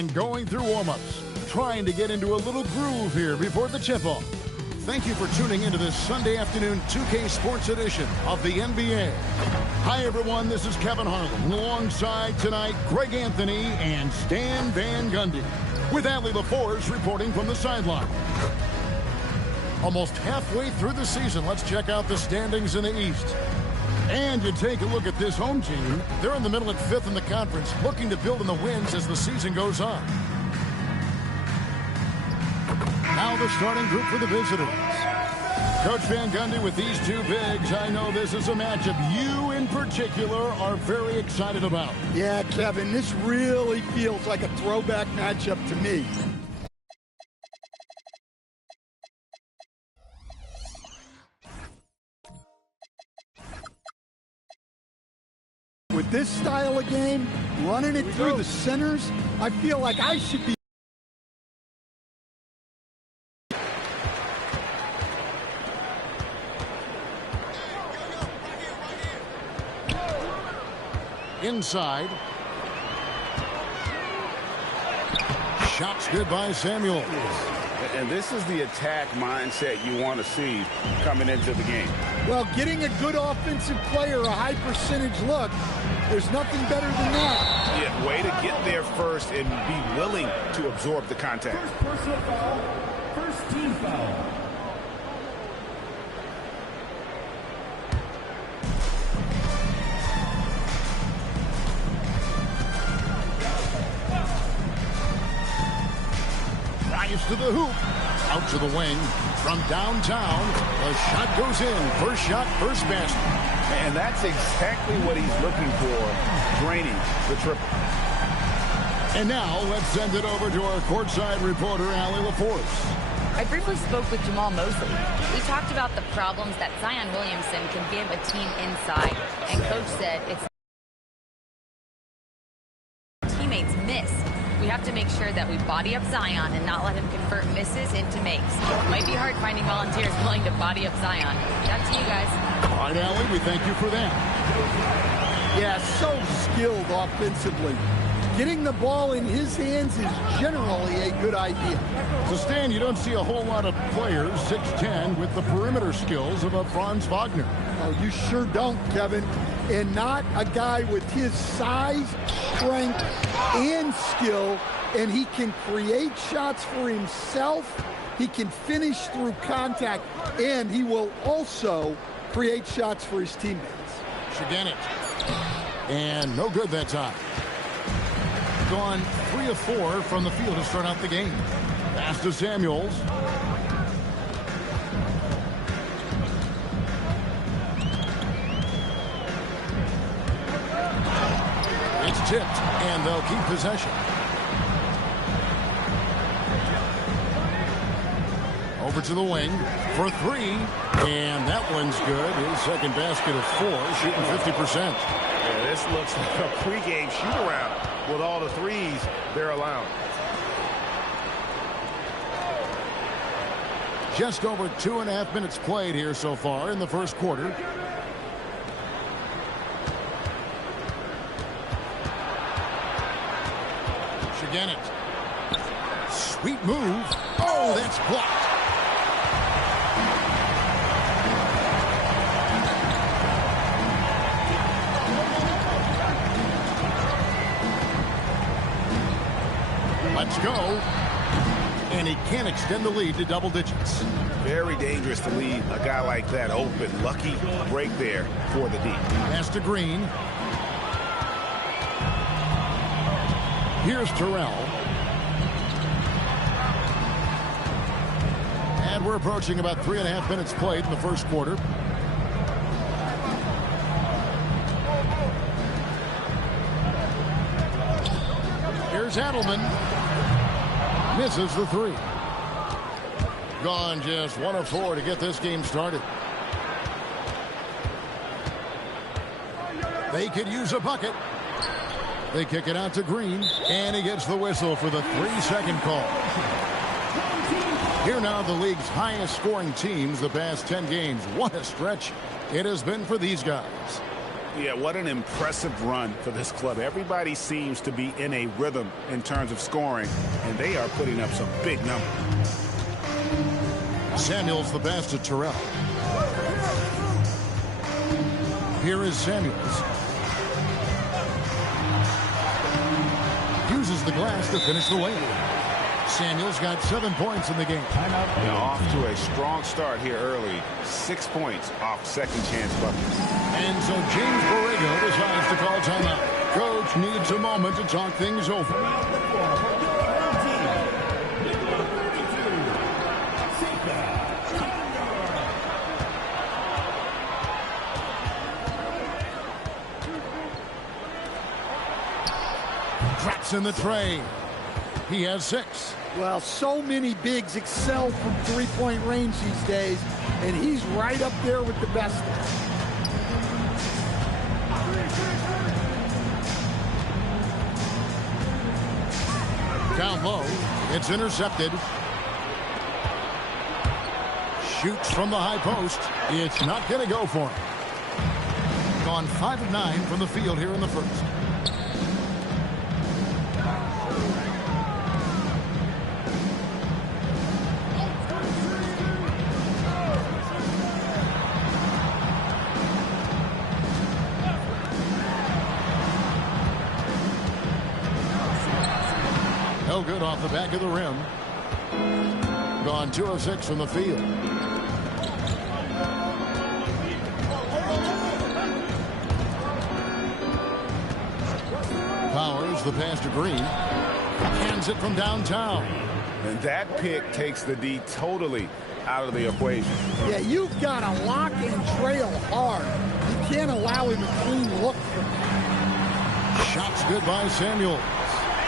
And going through warm-ups, trying to get into a little groove here before the tip-off. Thank you for tuning into this Sunday afternoon 2K Sports edition of the NBA. Hi, everyone. This is Kevin Harlan. Alongside tonight, Greg Anthony and Stan Van Gundy. With Allie LaForce reporting from the sideline. Almost halfway through the season, let's check out the standings in the East. And you take a look at this home team. They're in the middle at 5th in the conference, looking to build in the wins as the season goes on. Now the starting group for the visitors. Coach Van Gundy with these two bigs. I know this is a matchup you in particular are very excited about. Yeah, Kevin, this really feels like a throwback matchup to me. With this style of game, running it through the centers, I feel like I should be. Inside. Shots good by Samuel. And this is the attack mindset you want to see coming into the game. Well, getting a good offensive player a high percentage look, there's nothing better than that. Yeah, way to get there first and be willing to absorb the contact. First personal foul, first team foul. To the hoop, out to the wing, from downtown, the shot goes in, first shot, first basket. And that's exactly what he's looking for, draining the triple. And now, let's send it over to our courtside reporter, Allie LaForce. I briefly spoke with Jamal Mosley. We talked about the problems that Zion Williamson can give a team inside, and Coach said it's teammates miss. We have to make sure that we body up Zion and not let him convert misses into makes. It might be hard finding volunteers willing to body up Zion. Back to you guys. All right, Allie, we thank you for that. Yeah, so skilled offensively. Getting the ball in his hands is generally a good idea. So, Stan, you don't see a whole lot of players, 6'10", with the perimeter skills of a Franz Wagner. Oh, you sure don't, Kevin. And not a guy with his size, strength, and skill. And he can create shots for himself. He can finish through contact. And he will also create shots for his teammates. Again, and no good that time. Gone 3 of 4 from the field to start out the game. Pass to Samuels. It's tipped, and they'll keep possession. Over to the wing for 3, and that one's good. His second basket of 4, shooting 50%. Yeah, this looks like a pregame shoot-around with all the threes they're allowing. Just over 2.5 minutes played here so far in the first quarter. Again, sweet move. Oh, that's blocked. Let's go. And he can't extend the lead to double digits. Very dangerous to leave a guy like that open. Lucky break there for the D. Pass to Green. Here's Terrell. And we're approaching about 3.5 minutes played in the first quarter. Here's Adelman. Misses the 3. Gone just 1 of 4 to get this game started. They could use a bucket. They kick it out to Green, and he gets the whistle for the 3-second call. Here now the league's highest scoring teams the past 10 games. What a stretch it has been for these guys. Yeah, what an impressive run for this club. Everybody seems to be in a rhythm in terms of scoring, and they are putting up some big numbers. Samuels the pass to Terrell. Here is Samuels. Uses the glass to finish the way. Samuels got 7 points in the game. Now off to a strong start here early. 6 points off second chance buckets. And so James Borrego decides to call timeout. Coach needs a moment to talk things over. Drops in the tray. He has 6. Well, so many bigs excel from three-point range these days, and he's right up there with the best of them. Down low. It's intercepted. Shoots from the high post. It's not going to go for him. Gone 5 of 9 from the field here in the first. No good off the back of the rim. Gone 2 of 6 from the field. Powers the pass to Green. Hands it from downtown. And that pick takes the D totally out of the equation. Yeah, you've got to lock and trail hard. You can't allow him a clean look from that. Shots good by Samuel.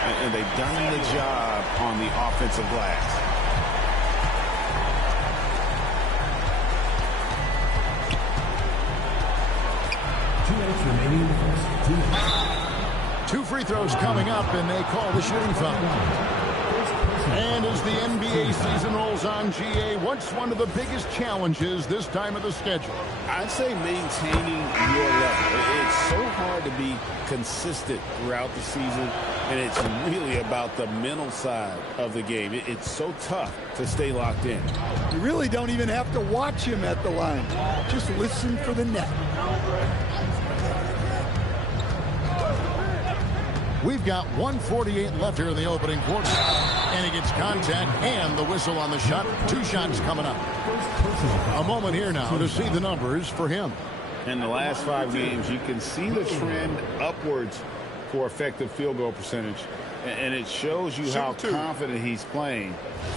And they've done the job on the offensive glass. 2 minutes remaining in the first. 2 free throws coming up, and they call the shooting foul. And as the NBA season rolls on, GA, what's one of the biggest challenges this time of the schedule? I'd say maintaining your level. It's so hard to be consistent throughout the season, and it's really about the mental side of the game. It's so tough to stay locked in. You really don't even have to watch him at the line. Just listen for the net. We've got 1:48 left here in the opening quarter. And he gets contact and the whistle on the shot. 2 shots coming up. A moment here now to see the numbers for him. In the last 5 games, you can see the trend upwards for effective field goal percentage. And it shows you how confident he's playing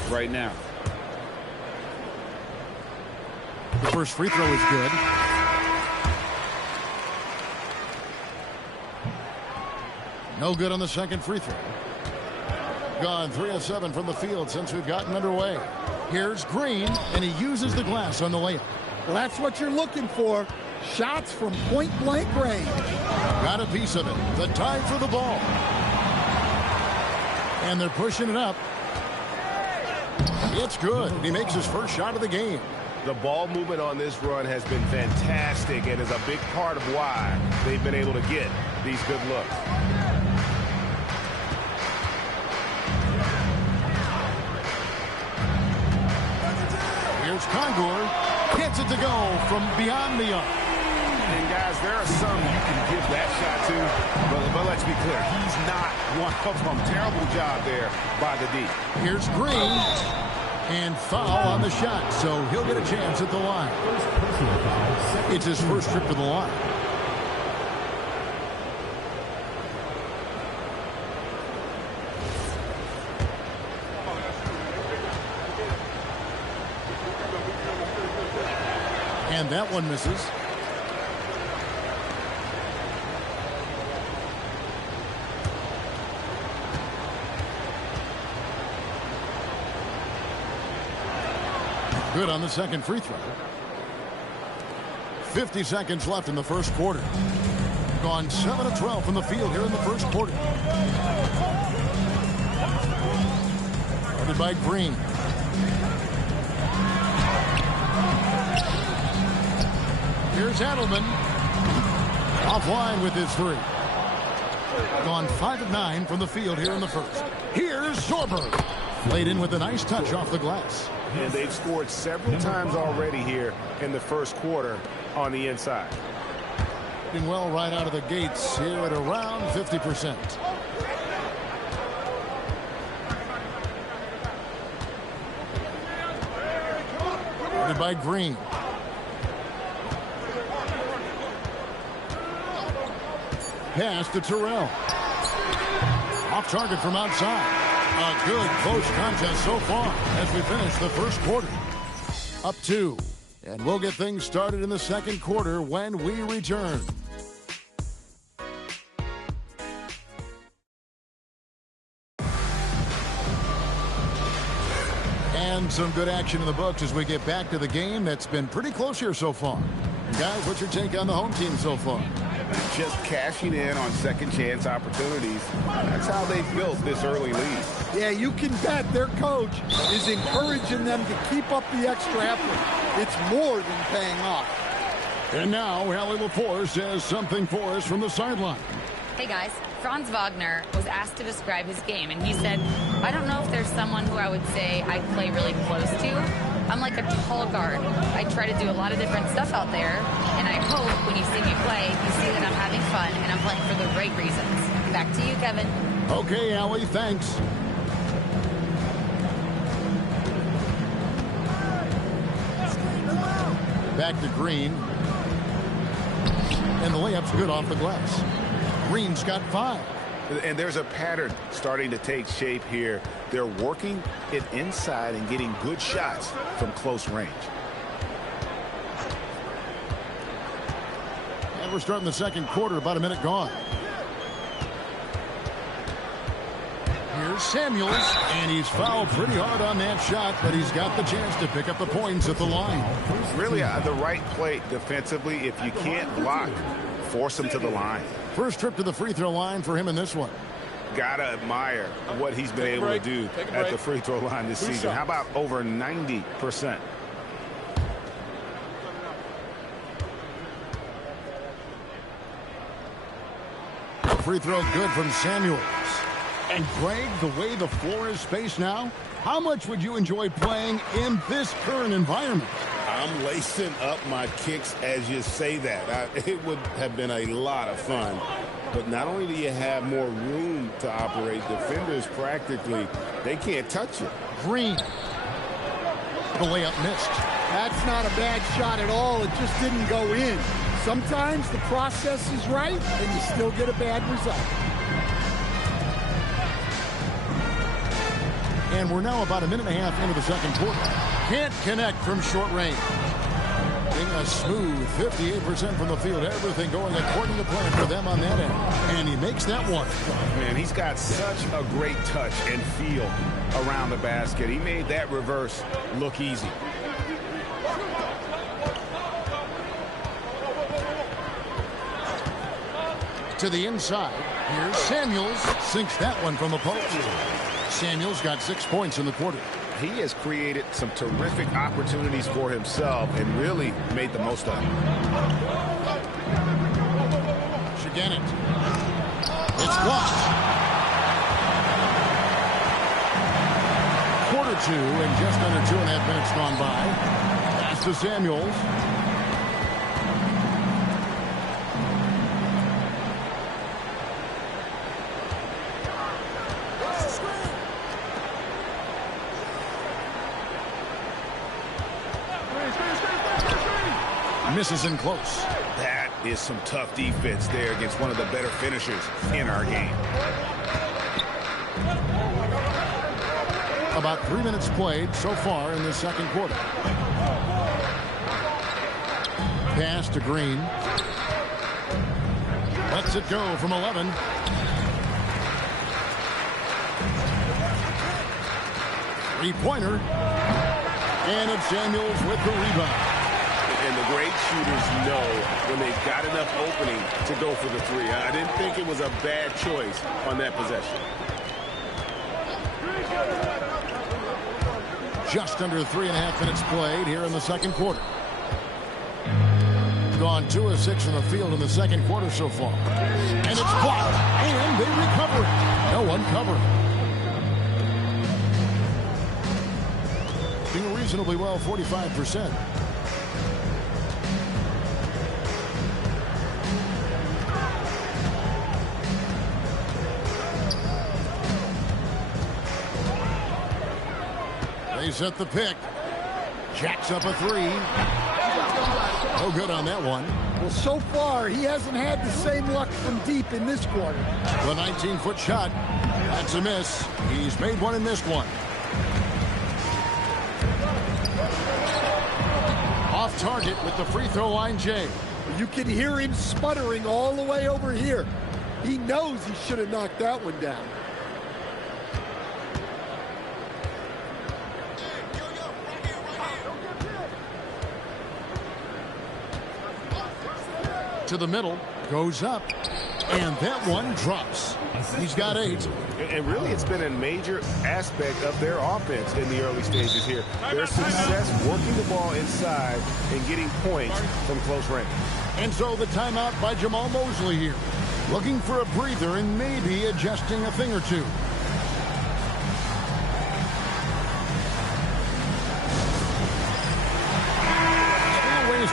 right now. The first free throw is good. No good on the second free throw. Gone 3 of 7 from the field since we've gotten underway. Here's Green, and he uses the glass on the layup. Well, that's what you're looking for. Shots from point-blank range. Got a piece of it. The time for the ball. And they're pushing it up. It's good. He makes his first shot of the game. The ball movement on this run has been fantastic and is a big part of why they've been able to get these good looks. Here's Congour. Gets it to go from beyond the arc. And guys, there are some you can give that shot to, but let's be clear, he's not one of them. Terrible job there by the D. Here's Green. And foul on the shot, so he'll get a chance at the line. It's his first trip to the line. And that one misses. Good on the second free throw. 50 seconds left in the first quarter. Gone 7 of 12 from the field here in the first quarter. Started by Green. Here's Adelman. Offline with his three. Gone 5 of 9 from the field here in the first. Here's Zorberg. Laid in with a nice touch off the glass. And they've scored several times already here in the first quarter on the inside. Doing well right out of the gates here at around 50%. Guarded by Green. Pass to Terrell. Off target from outside. A good close contest so far as we finish the first quarter. Up 2. And we'll get things started in the second quarter when we return. And some good action in the books as we get back to the game that's been pretty close here so far. Guys, what's your take on the home team so far? Just cashing in on second chance opportunities. That's how they built this early lead. Yeah, you can bet their coach is encouraging them to keep up the extra effort. It's more than paying off. And now, Allie LaForce has something for us from the sideline. Hey guys, Franz Wagner was asked to describe his game, and he said, I don't know if there's someone who I would say I play really close to. I'm like a tall guard. I try to do a lot of different stuff out there, and I hope when you see me play, you see that I'm having fun and I'm playing for the right reasons. Back to you, Kevin. Okay, Allie, thanks. Back to Green. And the layup's good off the glass. Green's got 5. And there's a pattern starting to take shape here. They're working it inside and getting good shots from close range. And we're starting the second quarter, about a minute gone. Here's Samuels, and he's fouled pretty hard on that shot, but he's got the chance to pick up the points at the line. Really the right play defensively. If you can't block, force him to the line. First trip to the free throw line for him in this one. Gotta admire what he's been able to do at the free throw line this season. How about over 90%? Free throw good from Samuels. And Greg, the way the floor is spaced now, how much would you enjoy playing in this current environment? I'm lacing up my kicks as you say that. It would have been a lot of fun. But not only do you have more room to operate, defenders practically, they can't touch you. Green. The layup missed. That's not a bad shot at all. It just didn't go in. Sometimes the process is right, and you still get a bad result. And we're now about a minute and a half into the second quarter. Can't connect from short range. Being a smooth 58% from the field. Everything going according to plan for them on that end. And he makes that one. Man, he's got such a great touch and feel around the basket. He made that reverse look easy. To the inside. Here's Samuels. Sinks that one from the post. Samuels got 6 points in the quarter. He has created some terrific opportunities for himself and really made the most of it. Shiganet. It's blocked. Quarter 2 and just under 2.5 minutes gone by. Pass to Samuels. Misses in close. That is some tough defense there against one of the better finishers in our game. About 3 minutes played so far in the second quarter. Pass to Green. Lets it go from 11. Three-pointer. And it's Samuels with the rebound. And the great shooters know when they've got enough opening to go for the three. I didn't think it was a bad choice on that possession. Just under 3.5 minutes played here in the second quarter. Gone 2 of 6 from the field in the second quarter so far. And it's blocked. And they recover it. No one covering. Doing reasonably well, 45%. They set the pick. Jacks up a 3. No good on that one. Well, so far, he hasn't had the same luck from deep in this quarter. The 19-foot shot. That's a miss. He's made one and missed one. Off target with the free throw line, Jay. You can hear him sputtering all the way over here. He knows he should have knocked that one down. To the middle, goes up, and that one drops. He's got 8. And really, it's been a major aspect of their offense in the early stages here. Their success working the ball inside and getting points from close range. And so the timeout by Jamal Mosley here. Looking for a breather and maybe adjusting a thing or two.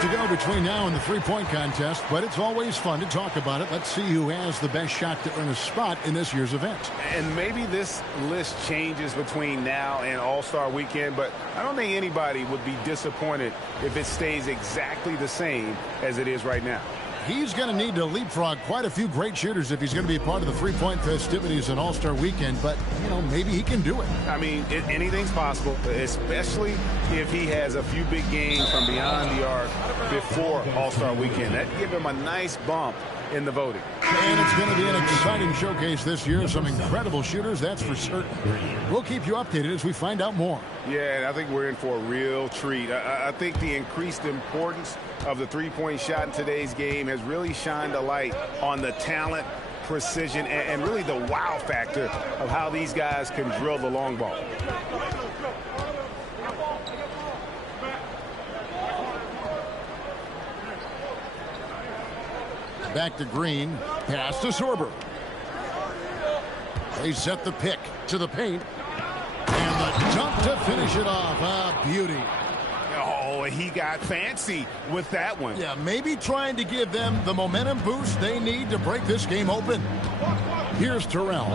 To go between now and the three-point contest, but it's always fun to talk about it. Let's see who has the best shot to earn a spot in this year's event. And maybe this list changes between now and All-Star Weekend, but I don't think anybody would be disappointed if it stays exactly the same as it is right now. He's going to need to leapfrog quite a few great shooters if he's going to be a part of the three-point festivities in All-Star Weekend, but, you know, maybe he can do it. I mean, anything's possible, especially if he has a few big games from beyond the arc before All-Star Weekend. That'd give him a nice bump in the voting. And it's going to be an exciting showcase this year. Some incredible shooters, that's for certain. We'll keep you updated as we find out more. Yeah, and I think we're in for a real treat. I think the increased importance of the three-point shot in today's game has really shined a light on the talent, precision, and really the wow factor of how these guys can drill the long ball. Back to Green. Pass to Sorber. They set the pick to the paint. And the dunk to finish it off. Ah, beauty. Oh, he got fancy with that one. Yeah, maybe trying to give them the momentum boost they need to break this game open. Here's Terrell.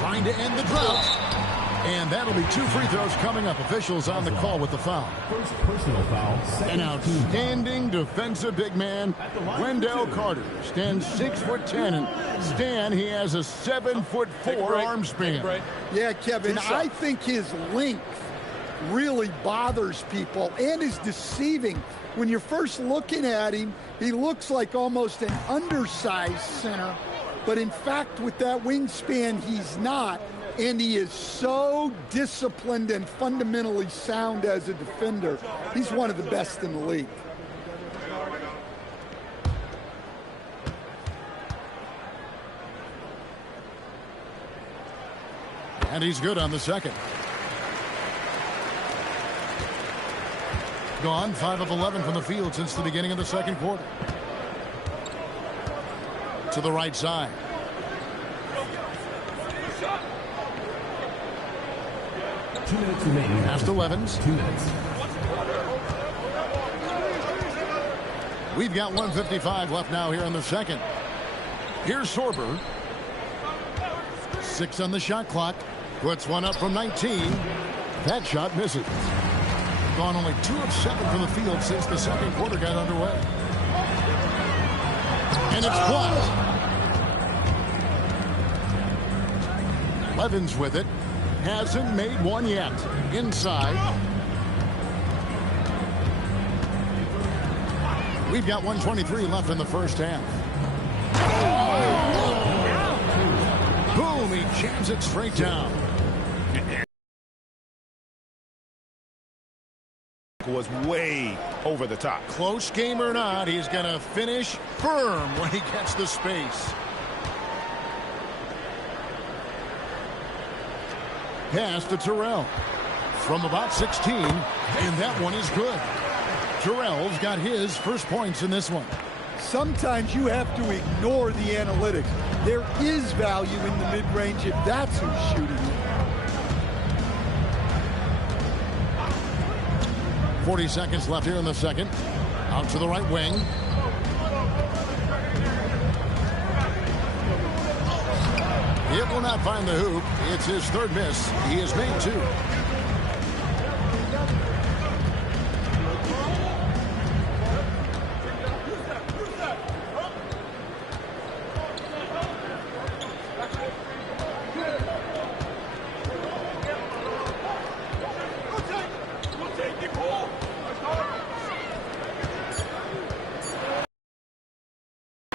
Trying to end the drought. And that'll be 2 free throws coming up. Officials on the call with the foul. First personal foul. An outstanding defensive big man, Wendell Carter, stands 6'10", and Stan, he has a 7'4" arm span. Yeah, Kevin, I think his length really bothers people and is deceiving. When you're first looking at him, he looks like almost an undersized center, but in fact, with that wingspan, he's not. And he is so disciplined and fundamentally sound as a defender. He's one of the best in the league. And he's good on the second. Gone 5 of 11 from the field since the beginning of the second quarter. To the right side. Pass to Levens. 2 minutes. We've got 1:55 left now here in the second. Here's Sorber. 6 on the shot clock. Puts one up from 19. That shot misses. Gone only 2 of 7 from the field since the second quarter got underway. And it's blocked. Levens with it. Hasn't made one yet. Inside. We've got 1:23 left in the first half. Boom, he jams it straight down. Was way over the top. Close game or not, he's going to finish firm when he gets the space. Pass to Terrell. from about 16, and that one is good. Terrell's got his first points in this one. Sometimes you have to ignore the analytics. There is value in the mid-range if that's who's shooting you. 40 seconds left here in the second. Out to the right wing. It will not find the hoop. It's his third miss. He has made 2.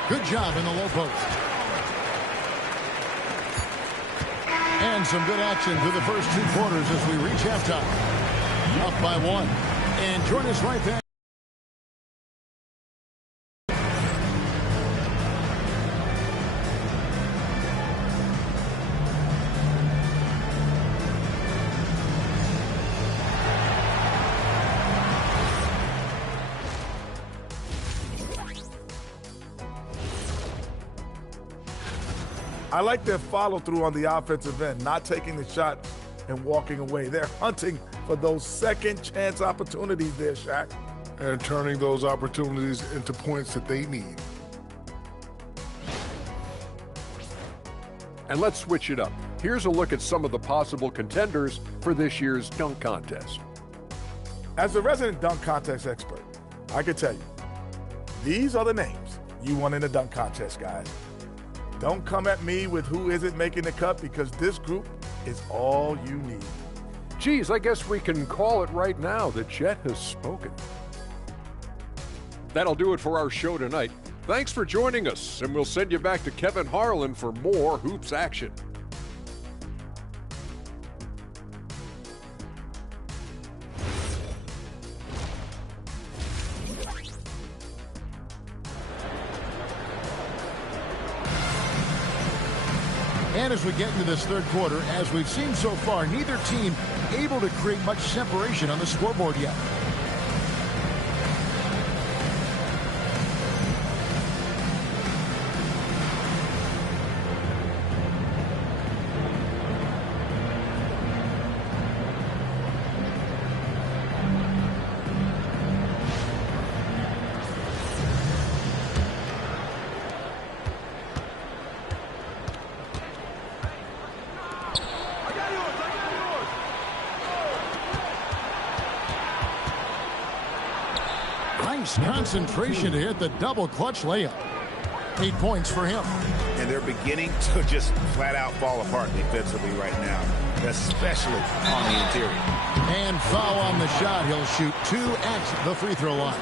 Good job in the low post. And some good action through the first 2 quarters as we reach halftime. Up by 1. And join us right there. I like their follow-through on the offensive end, not taking the shot and walking away. They're hunting for those second-chance opportunities there, Shaq. And turning those opportunities into points that they need. And let's switch it up. Here's a look at some of the possible contenders for this year's dunk contest. As a resident dunk contest expert, I can tell you, these are the names you want in the dunk contest, guys. Don't come at me with who isn't making the cut, because this group is all you need. Geez, I guess we can call it right now that Chet has spoken. That'll do it for our show tonight. Thanks for joining us, and we'll send you back to Kevin Harlan for more hoops action. And as we get into this third quarter, as we've seen so far, neither team able to create much separation on the scoreboard yet. Nice concentration to hit the double clutch layup. 8 points for him. And they're beginning to just flat out fall apart defensively right now, especially on the interior. And foul on the shot. He'll shoot 2 at the free throw line.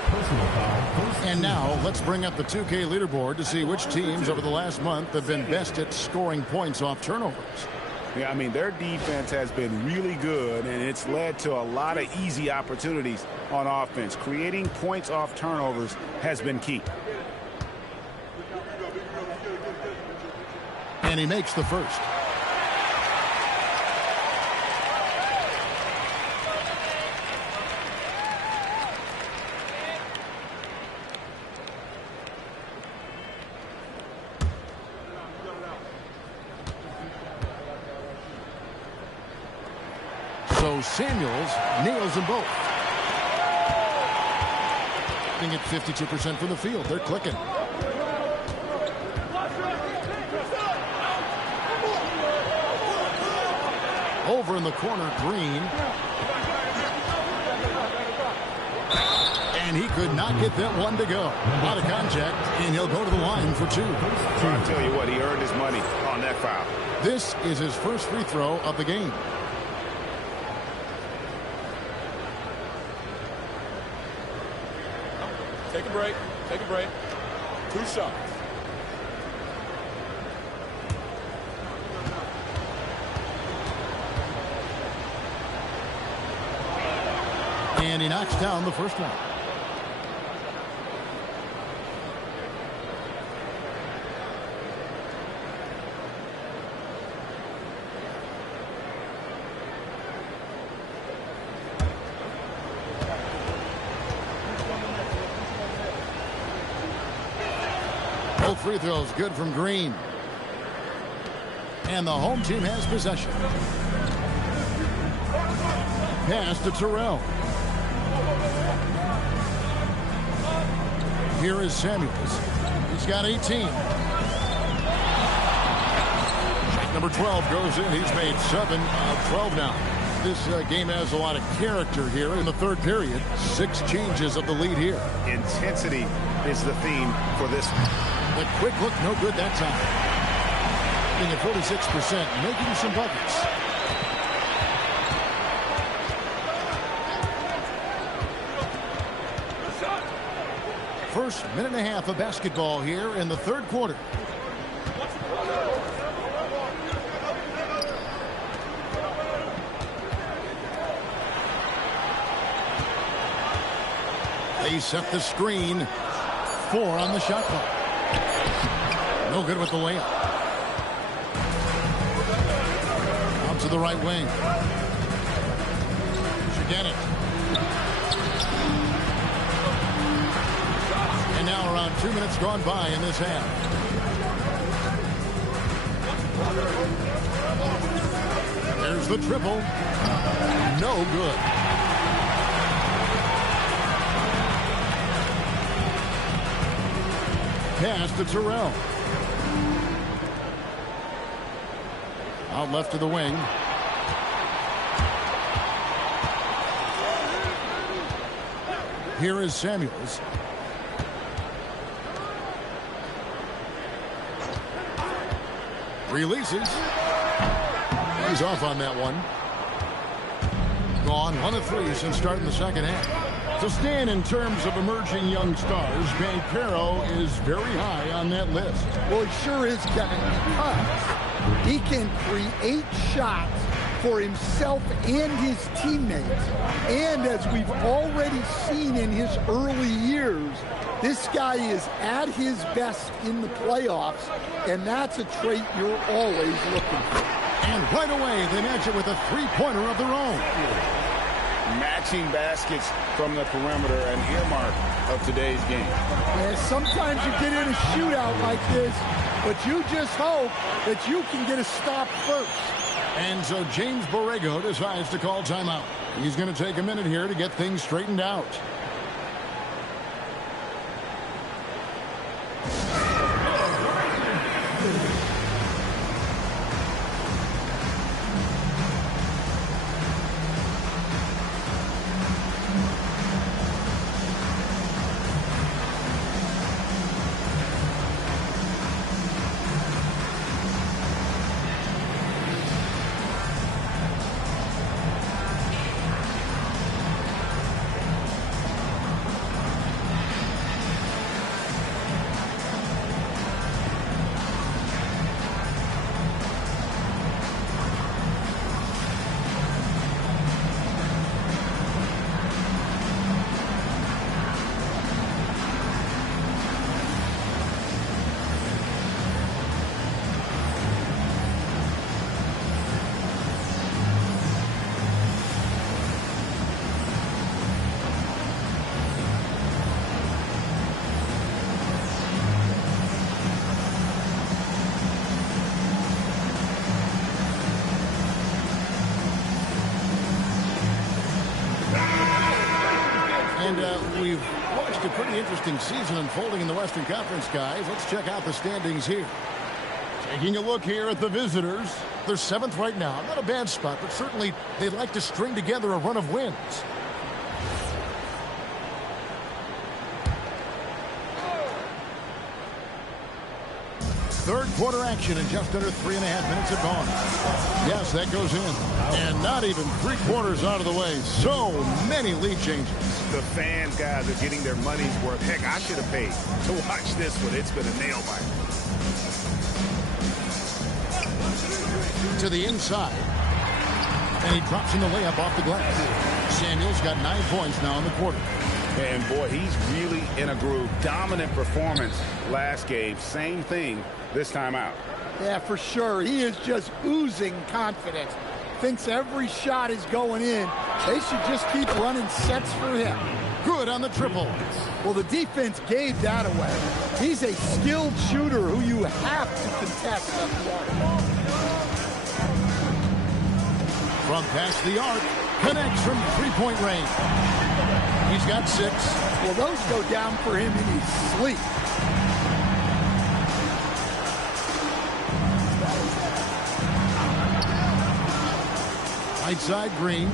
And now let's bring up the 2K leaderboard to see which teams over the last month have been best at scoring points off turnovers. Yeah, I mean, their defense has been really good, and it's led to a lot of easy opportunities on offense. Creating points off turnovers has been key. And he makes the first. So Samuels nails them both. At 52% from the field. They're clicking. Over in the corner, Green. And he could not get that one to go. Out of contact, and he'll go to the line for 2. I'll tell you what, he earned his money on that foul. This is his first free throw of the game. Take a break. Take a break. 2 shots. And he knocks down the first one. Both free throws good from Green. And the home team has possession. Pass to Terrell. Here is Samuels. He's got 18. Shot number 12 goes in. He's made 7 of 12 now. This game has a lot of character here in the third period. 6 changes of the lead here. Intensity is the theme for this one. The quick look, no good that time. Being at 46%, making some buckets. First minute and a half of basketball here in the third quarter. They set the screen. 4 on the shot clock. No good with the layup. Out to the right wing. Should get it. And now around 2 minutes gone by in this half. There's the triple. No good. Pass to Terrell. Out left to the wing. Here is Samuels. Releases. He's off on that one. Gone 1 of 3 since starting the second half. To stand in terms of emerging young stars, Banchero is very high on that list. Well, he sure is, Kevin, because he can create shots for himself and his teammates. And as we've already seen in his early years, this guy is at his best in the playoffs, and that's a trait you're always looking for. And right away, they match it with a three-pointer of their own. Matching baskets from the perimeter, an earmark of today's game. And sometimes you get in a shootout like this, but you just hope that you can get a stop first. And so James Borrego decides to call timeout. He's going to take a minute here to get things straightened out. We've watched a pretty interesting season unfolding in the Western Conference, guys. Let's check out the standings here. Taking a look here at the visitors. They're 7th right now. Not a bad spot, but certainly they'd like to string together a run of wins. Third quarter action in just under 3.5 minutes have gone. Yes, that goes in. And not even 3/4 out of the way. So many lead changes. The fans, guys, are getting their money's worth. Heck, I should have paid to watch this one. It's been a nail biter. To the inside. And he drops in the layup off the glass. Samuels got 9 points now in the quarter. And boy, he's really in a groove. Dominant performance last game. Same thing this time out. Yeah, for sure. He is just oozing confidence. Thinks every shot is going in. They should just keep running sets for him. Good on the triple. Well, the defense gave that away. He's a skilled shooter who you have to contest at the arc. From past the arc, connects from three-point range. He's got 6. Well, those go down for him in his sleep. Right side, Green.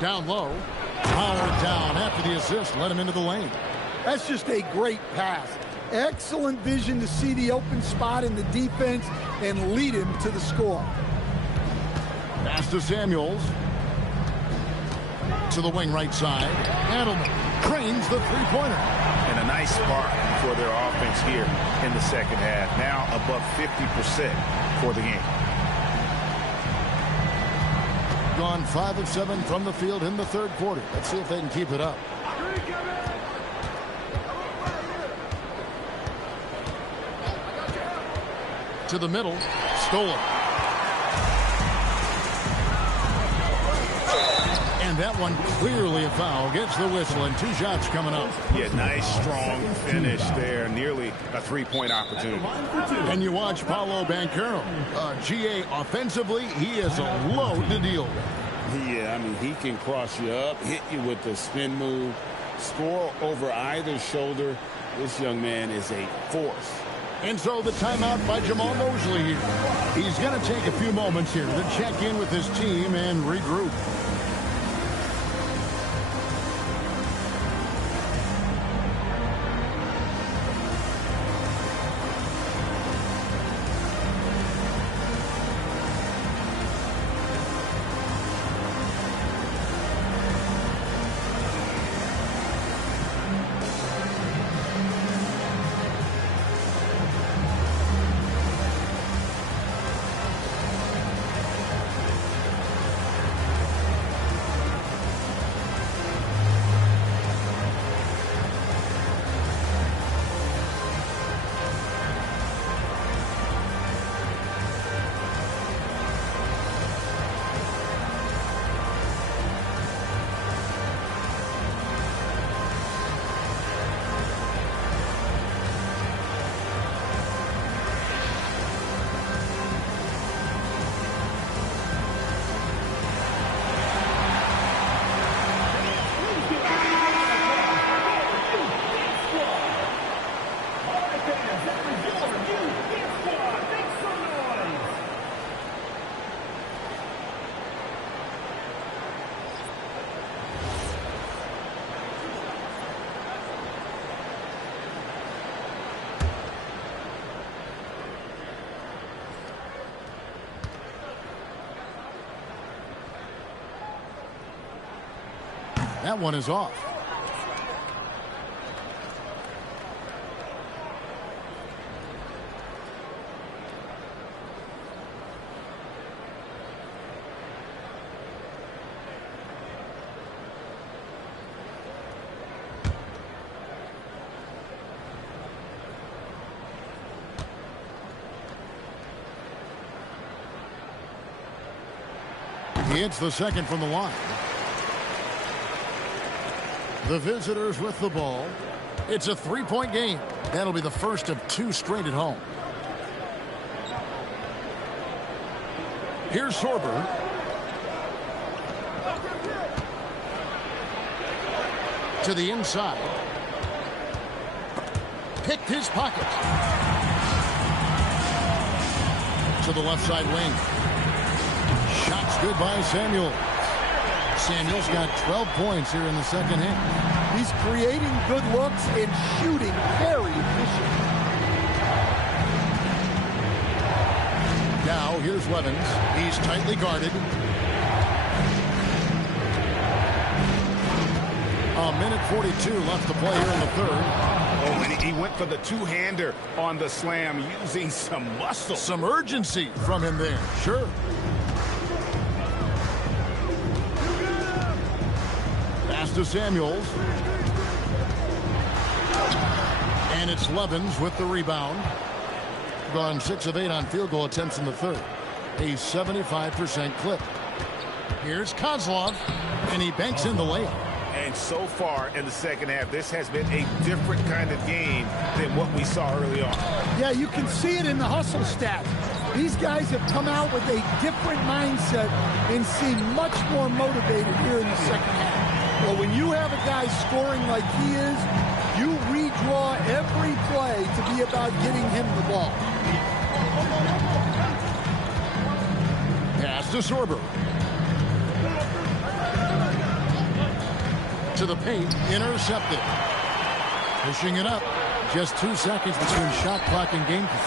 Down low. Powered down after the assist. Let him into the lane. That's just a great pass. Excellent vision to see the open spot in the defense and lead him to the score. Pass to Samuels. To the wing right side. Adelman cranes the three-pointer. And a nice spark for their offense here in the second half. Now above 50% for the game. Gone 5 of 7 from the field in the third quarter. Let's see if they can keep it up. To the middle. Stolen. And that one clearly a foul. Gets the whistle and 2 shots coming up. Yeah, nice strong finish there. Nearly a three-point opportunity. And you watch Paolo Banchero. GA offensively, he is a load to deal with. Yeah, I mean, he can cross you up, hit you with the spin move, score over either shoulder. This young man is a force. And so the timeout by Jamal Mosley here. He's going to take a few moments here to check in with his team and regroup. That one is off. He hits the second from the line. The visitors with the ball. It's a three-point game. That'll be the first of 2 straight at home. Here's Sorber. To the inside. Picked his pocket. To the left side wing. Shots good by Samuel. Samuel's got 12 points here in the second half. He's creating good looks and shooting very efficient. Now here's Levens. He's tightly guarded. A minute 42 left to play here in the third. Oh, and he went for the two-hander on the slam using some muscle. Some urgency from him there. Sure. To Samuels. And it's Levens with the rebound. Gone 6 of 8 on field goal attempts in the third. a 75% clip. Here's Kozlov, and he banks in the layup. And so far in the second half, this has been a different kind of game than what we saw early on. Yeah, you can see it in the hustle stats. These guys have come out with a different mindset and seem much more motivated here in the second half. Well, when you have a guy scoring like he is, you redraw every play to be about getting him the ball. Pass to Sorber. To the paint, intercepted. Pushing it up. Just 2 seconds between shot clock and game clock.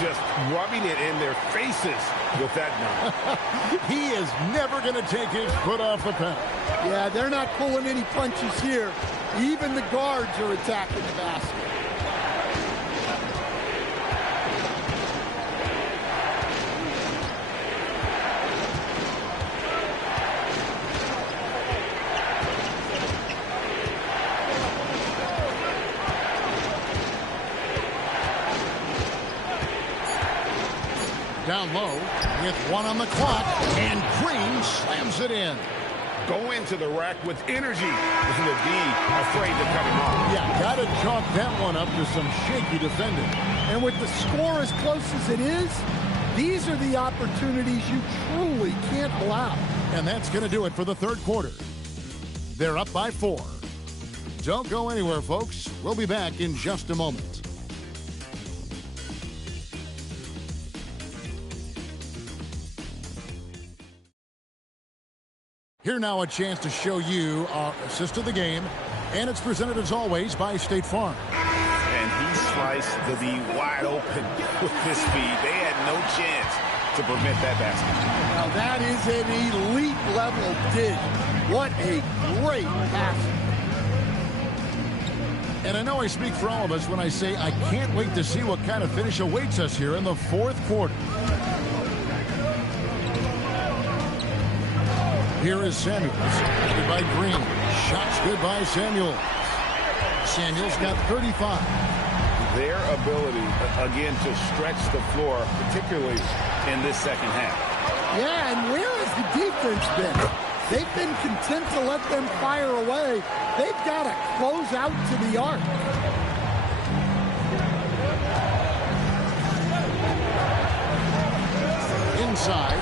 Just rubbing it in their faces with that number. He is never going to take his foot off the pedal. Yeah, they're not pulling any punches here. Even the guards are attacking the basket. Down low with 1 on the clock, and Green slams it in. Go into the rack with energy instead of being afraid to cut him off. Yeah, got to chalk that one up to some shaky defending. And with the score as close as it is, these are the opportunities you truly can't allow. And that's going to do it for the third quarter. They're up by 4. Don't go anywhere, folks. We'll be back in just a moment. Here now a chance to show you our assist of the game, and it's presented as always by State Farm. And he sliced the D wide open with his speed. They had no chance to prevent that basket. Now that is an elite level dig. What a great pass. And I know I speak for all of us when I say I can't wait to see what kind of finish awaits us here in the fourth quarter. Here is Samuels, headed by Green. Shots good by Samuels. Samuels got 35. Their ability, again, to stretch the floor, particularly in this second half. Yeah, and where has the defense been? They've been content to let them fire away. They've got to close out to the arc. Inside.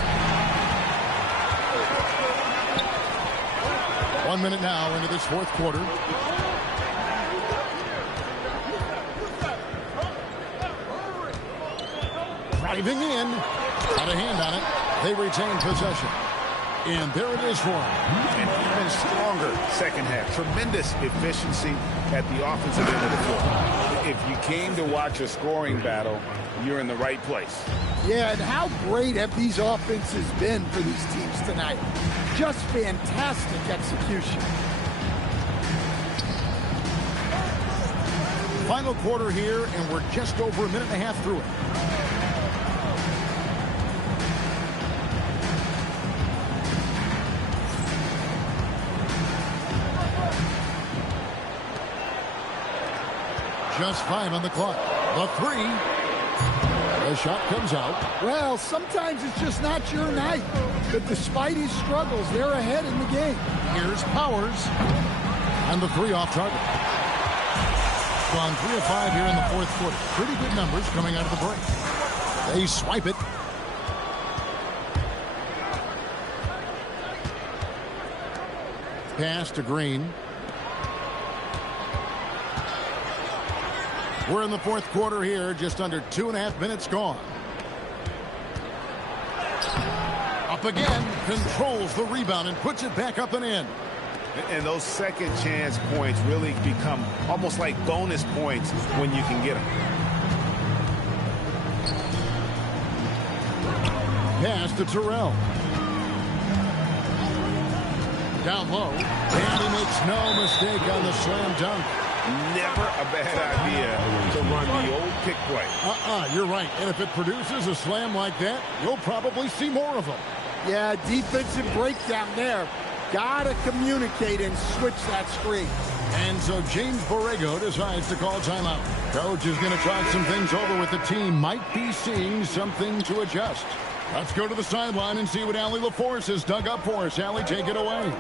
1 minute now into this fourth quarter. Driving in. Got a hand on it. They retain possession. And there it is for them. An even stronger second half. Tremendous efficiency at the offensive end of the floor. If you came to watch a scoring battle, you're in the right place. Yeah, and how great have these offenses been for these teams tonight? Just fantastic execution. Final quarter here, and we're just over a minute and a half through it. Just 5 on the clock. The 3. The shot comes out. Well, sometimes it's just not your night. But despite his struggles, they're ahead in the game. Here's Powers. And the 3 off target. Gone 3 of 5 here in the fourth quarter. Pretty good numbers coming out of the break. They swipe it. Pass to Green. We're in the fourth quarter here, just under 2.5 minutes gone. Up again, controls the rebound and puts it back up and in. And those second chance points really become almost like bonus points when you can get them. Pass to Terrell. Down low, and he makes no mistake on the slam dunk. Never a bad idea to run the old pick play. You're right. And if it produces a slam like that, you'll probably see more of them. Yeah, defensive breakdown there. Gotta communicate and switch that screen. And so James Borrego decides to call timeout. Coach is going to talk some things over with the team. Might be seeing something to adjust. Let's go to the sideline and see what Allie LaForce has dug up for us. Allie, take it away.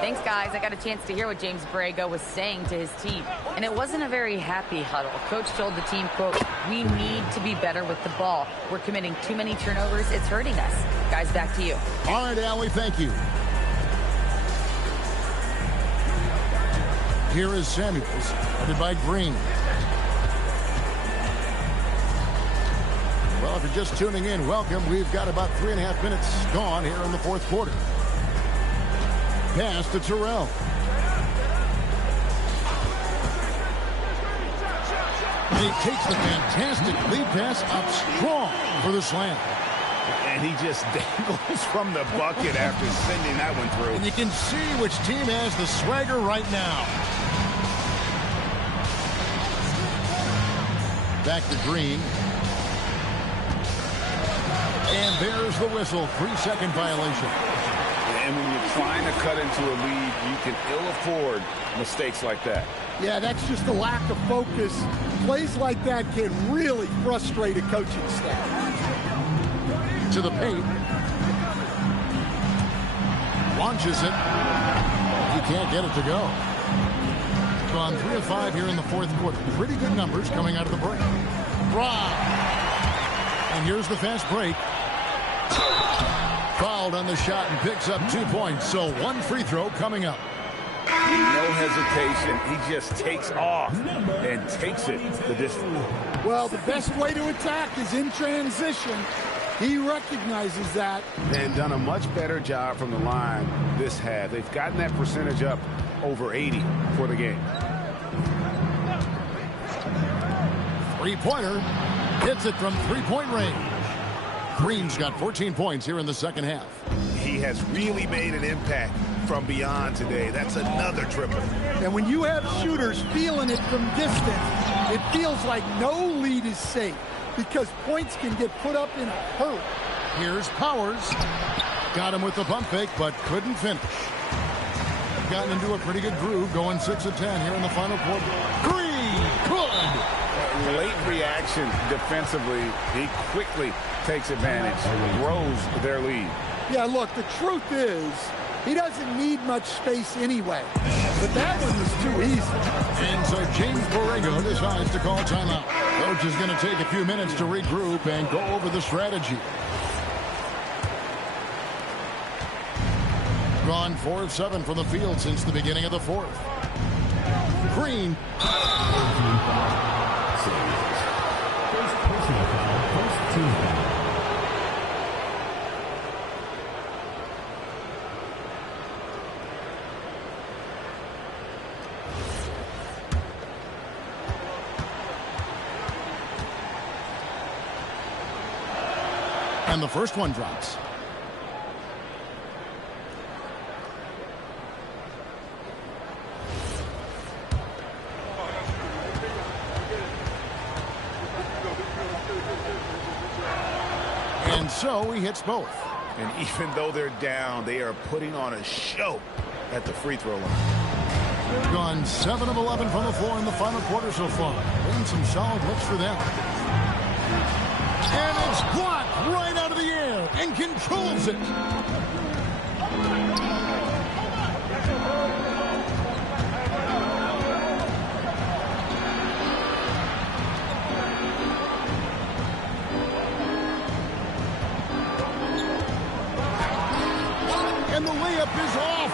Thanks, guys. I got a chance to hear what James Borrego was saying to his team, and it wasn't a very happy huddle. Coach told the team, quote, "We need to be better with the ball. We're committing too many turnovers. It's hurting us." Guys, back to you. All right, Allie, thank you. Here is Samuels, headed by Green. Well, if you're just tuning in, welcome. We've got about 3.5 minutes gone here in the fourth quarter. Pass to Terrell. He takes the fantastic lead pass up strong for the slam. And he just dangles from the bucket after sending that one through. And you can see which team has the swagger right now. Back to Green. And there's the whistle. 3-second violation. And when you're trying to cut into a lead, you can ill afford mistakes like that. Yeah, that's just a lack of focus. Plays like that can really frustrate a coaching staff. To the paint. Launches it. He can't get it to go. Gone 3 of 5 here in the fourth quarter. Pretty good numbers coming out of the break. Rob. And here's the fast break. Fouled on the shot and picks up 2 points. So 1 free throw coming up. No hesitation. He just takes off and takes it the distance. Well, the best way to attack is in transition. He recognizes that. And done a much better job from the line this half. They've gotten that percentage up over 80 for the game. Three-pointer. Hits it from three-point range. Green's got 14 points here in the second half. He has really made an impact from beyond today. That's another triple. And when you have shooters feeling it from distance, it feels like no lead is safe because points can get put up in a hurry. Here's Powers. Got him with the pump fake, but couldn't finish. Gotten into a pretty good groove, going 6 of 10 here in the final quarter. Green, good. Late reaction defensively. He quickly takes advantage, grows their lead. Yeah, look, the truth is, he doesn't need much space anyway. But that one was too easy. And so James Borrego decides to call timeout. Coach is going to take a few minutes to regroup and go over the strategy. Gone 4 of 7 from the field since the beginning of the fourth. Green. First personal foul, first team foul. And the first one drops. And so he hits both. And even though they're down, they are putting on a show at the free throw line. Gone 7 of 11 from the floor in the final quarter so far. And some solid looks for them. And it's blocked right out of the air and controls it. And the layup is off.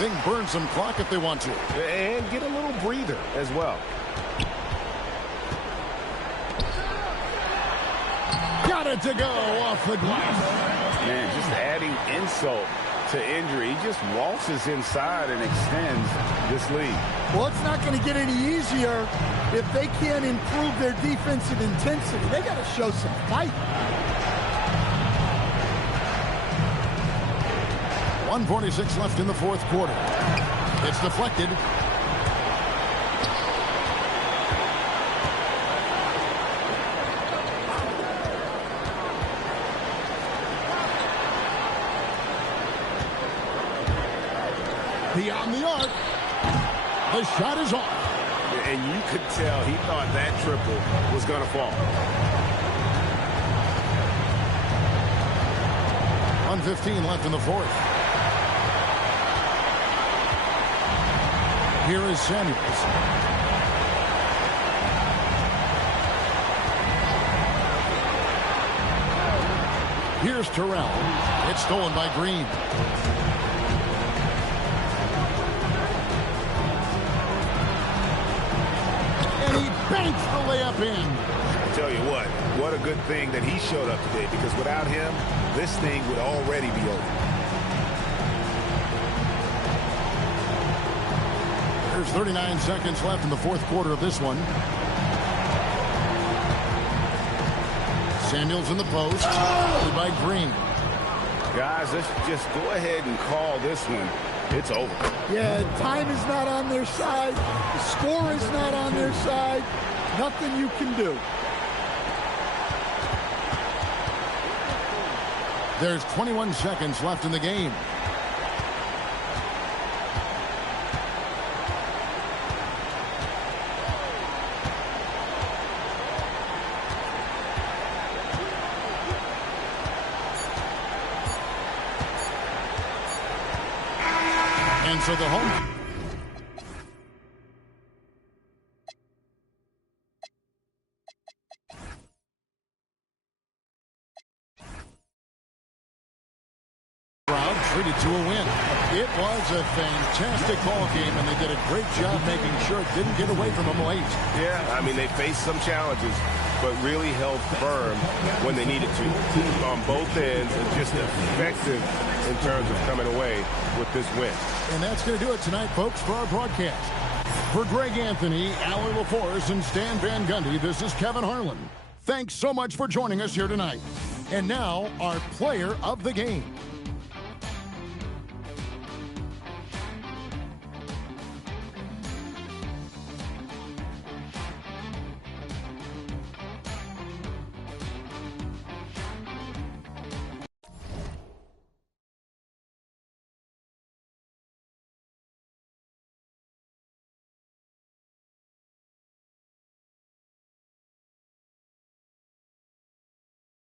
They can burn some clock if they want to. And get a little breather as well. Got it to go off the glass. Man, just adding insult to injury. He just waltzes inside and extends this lead. Well, it's not going to get any easier if they can't improve their defensive intensity. They got to show some fight. 1:46 left in the fourth quarter. It's deflected. Beyond the arc. The shot is off. And you could tell he thought that triple was going to fall. 1:15 left in the fourth. Here is Samuels. Here's Terrell. It's stolen by Green. And he banks the layup in. I tell you what a good thing that he showed up today, because without him, this thing would already be over. There's 39 seconds left in the fourth quarter of this one. Samuels in the post, followed by Green. Guys, let's just go ahead and call this one. It's over. Yeah, time is not on their side. The score is not on their side. Nothing you can do. There's 21 seconds left in the game. And so the home... treated to a win. It was a fantastic ball game, and they did a great job making sure it didn't get away from them late. Yeah, I mean, they faced some challenges, but really held firm when they needed to on both ends, and just effective in terms of coming away with this win. And that's going to do it tonight, folks, for our broadcast. For Greg Anthony, Allie LaForce, and Stan Van Gundy, this is Kevin Harlan. Thanks so much for joining us here tonight. And now, our player of the game.